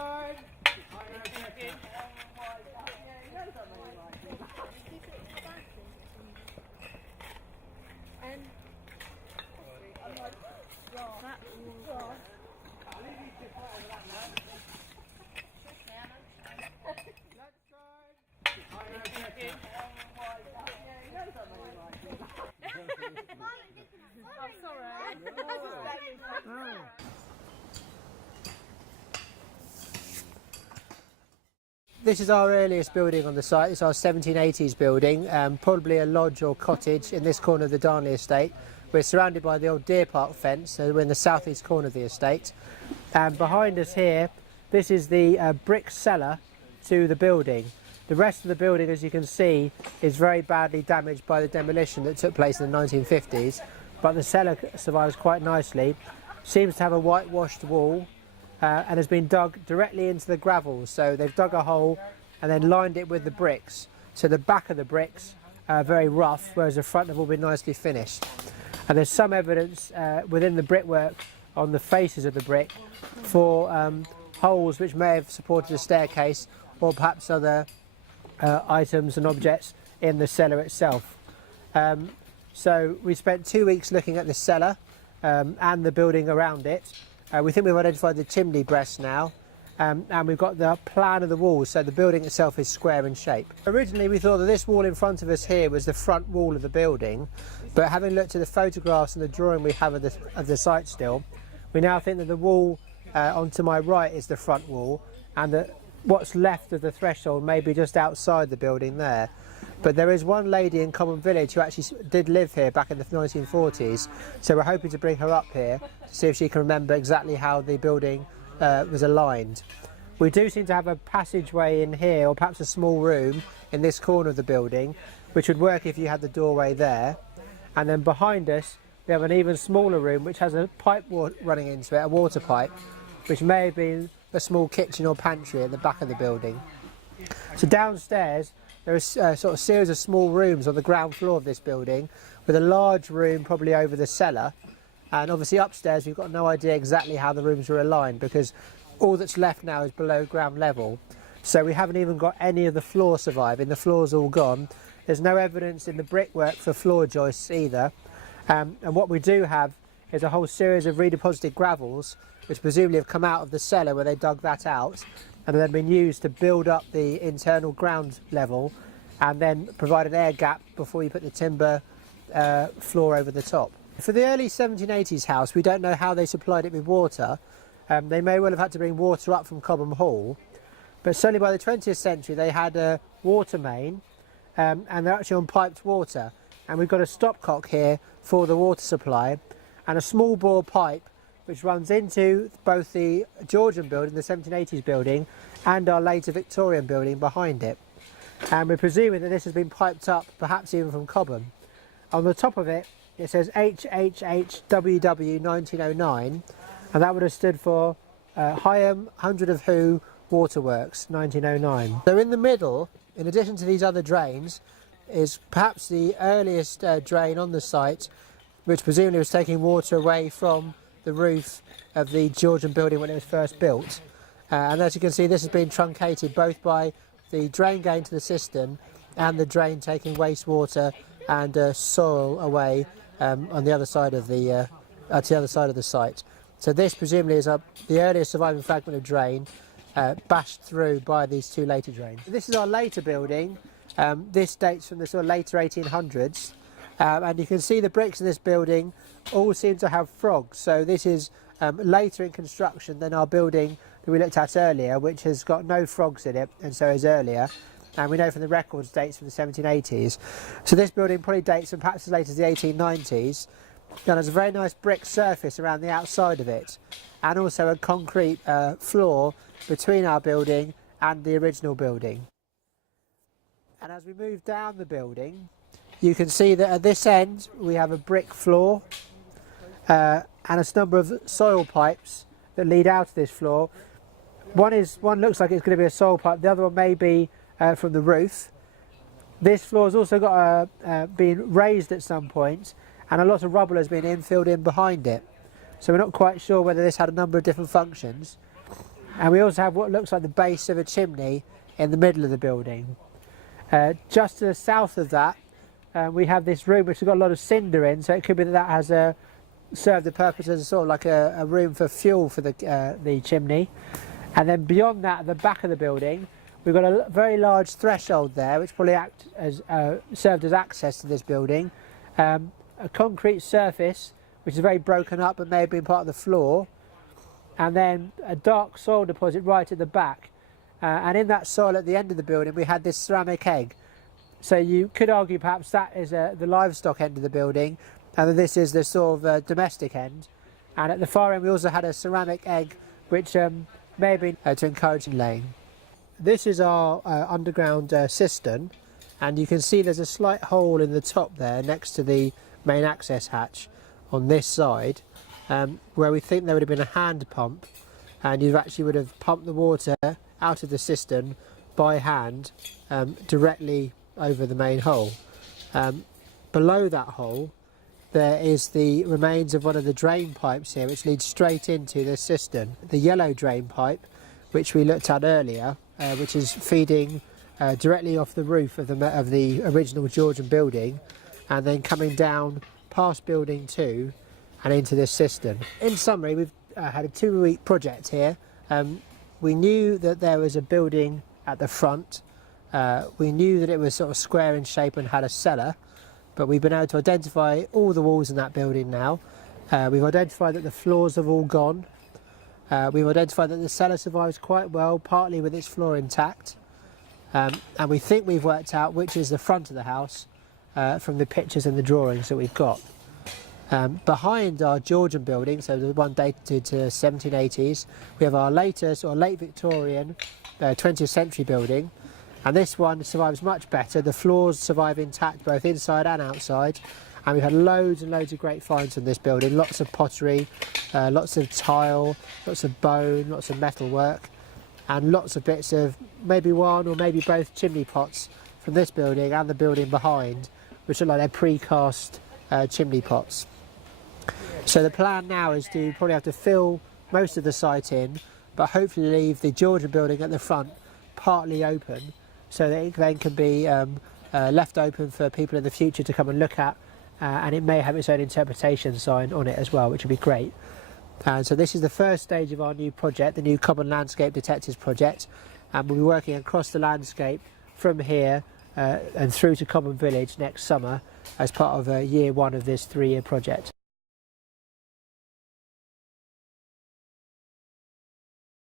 side. This is our earliest building on the site. It's our 1780s building, probably a lodge or cottage in this corner of the Darnley estate. We're surrounded by the old deer park fence, so we're in the southeast corner of the estate. And behind us here, this is the brick cellar to the building. The rest of the building, as you can see, is very badly damaged by the demolition that took place in the 1950s, but the cellar survives quite nicely. Seems to have a whitewashed wall, and has been dug directly into the gravel. So they've dug a hole and then lined it with the bricks. So the back of the bricks are very rough, whereas the front have all been nicely finished. And there's some evidence within the brickwork on the faces of the brick for holes which may have supported a staircase or perhaps other items and objects in the cellar itself. So we spent 2 weeks looking at the cellar and the building around it. We think we've identified the chimney breast now, and we've got the plan of the walls, so the building itself is square in shape. Originally we thought that this wall in front of us here was the front wall of the building, but having looked at the photographs and the drawing we have of the site still, we now think that the wall onto my right is the front wall, and that what's left of the threshold may be just outside the building there. But there is one lady in Cobham Village who actually did live here back in the 1940s, so we're hoping to bring her up here to see if she can remember exactly how the building was aligned. We do seem to have a passageway in here, or perhaps a small room in this corner of the building, which would work if you had the doorway there. And then behind us we have an even smaller room which has a pipe running into it, a water pipe, which may have been a small kitchen or pantry at the back of the building. So downstairs there is a sort of series of small rooms on the ground floor of this building, with a large room probably over the cellar, and obviously upstairs we've got no idea exactly how the rooms were aligned because all that's left now is below ground level, so we haven't even got any of the floor surviving. The floor's all gone. There's no evidence in the brickwork for floor joists either, and what we do have is a whole series of redeposited gravels which presumably have come out of the cellar where they dug that out and then been used to build up the internal ground level and then provide an air gap before you put the timber floor over the top. For the early 1780s house, we don't know how they supplied it with water. They may well have had to bring water up from Cobham Hall, but certainly by the 20th century they had a water main, and they're actually on piped water, and we've got a stopcock here for the water supply and a small bore pipe which runs into both the Georgian building, the 1780s building, and our later Victorian building behind it. And we're presuming that this has been piped up, perhaps even from Cobham. On the top of it, it says HHHWW 1909, and that would have stood for Higham 100 of Who Waterworks 1909. So in the middle, in addition to these other drains, is perhaps the earliest drain on the site, which presumably was taking water away from the roof of the Georgian building when it was first built. And as you can see, this has been truncated both by the drain going to the cistern and the drain taking wastewater and soil away on the other side of the site. So this presumably is the earliest surviving fragment of drain bashed through by these two later drains. This is our later building. This dates from the sort of later 1800s. And you can see the bricks in this building all seem to have frogs, so this is later in construction than our building that we looked at earlier, which has got no frogs in it and so is earlier, and we know from the records dates from the 1780s. So this building probably dates from perhaps as late as the 1890s, and has a very nice brick surface around the outside of it, and also a concrete floor between our building and the original building. And as we move down the building, you can see that at this end we have a brick floor and a number of soil pipes that lead out of this floor. One looks like it's going to be a soil pipe, the other one may be from the roof. This floor has also got been raised at some point, and a lot of rubble has been infilled in behind it. So we're not quite sure whether this had a number of different functions. And we also have what looks like the base of a chimney in the middle of the building. Just to the south of that, we have this room which has got a lot of cinder in, so it could be that that has served the purpose as sort of like a room for fuel for the chimney. And then beyond that, at the back of the building, we've got a very large threshold there, which probably served as access to this building. A concrete surface, which is very broken up but may have been part of the floor. And then a dark soil deposit right at the back. And in that soil at the end of the building, we had this ceramic egg. So you could argue perhaps that is the livestock end of the building, and this is the sort of domestic end. And at the far end, we also had a ceramic egg, which may have been to encourage laying. This is our underground cistern, and you can see there's a slight hole in the top there next to the main access hatch on this side, where we think there would have been a hand pump, and you actually would have pumped the water out of the cistern by hand directly over the main hole. Below that hole there is the remains of one of the drain pipes here, which leads straight into the cistern. The yellow drain pipe, which we looked at earlier, which is feeding directly off the roof of the original Georgian building, and then coming down past building 2 and into this cistern. In summary, we've had a 2-week project here. We knew that there was a building at the front. We knew that it was sort of square in shape and had a cellar, but we've been able to identify all the walls in that building now. We've identified that the floors have all gone. We've identified that the cellar survives quite well, partly with its floor intact. And we think we've worked out which is the front of the house from the pictures and the drawings that we've got. Behind our Georgian building, so the one dated to 1780s, we have our later sort of late Victorian 20th century building, and this one survives much better. The floors survive intact both inside and outside, and we've had loads and loads of great finds in this building. Lots of pottery, lots of tile, lots of bone, lots of metal work, and lots of bits of maybe one or maybe both chimney pots from this building and the building behind, which look like they're precast chimney pots. So the plan now is to probably have to fill most of the site in, but hopefully leave the Georgian building at the front partly open, so that it then can be left open for people in the future to come and look at, and it may have its own interpretation sign on it as well, which would be great. So this is the first stage of our new project, the new Cobham Landscape Detectives project, and we'll be working across the landscape from here and through to Cobham Village next summer as part of year 1 of this 3-year project.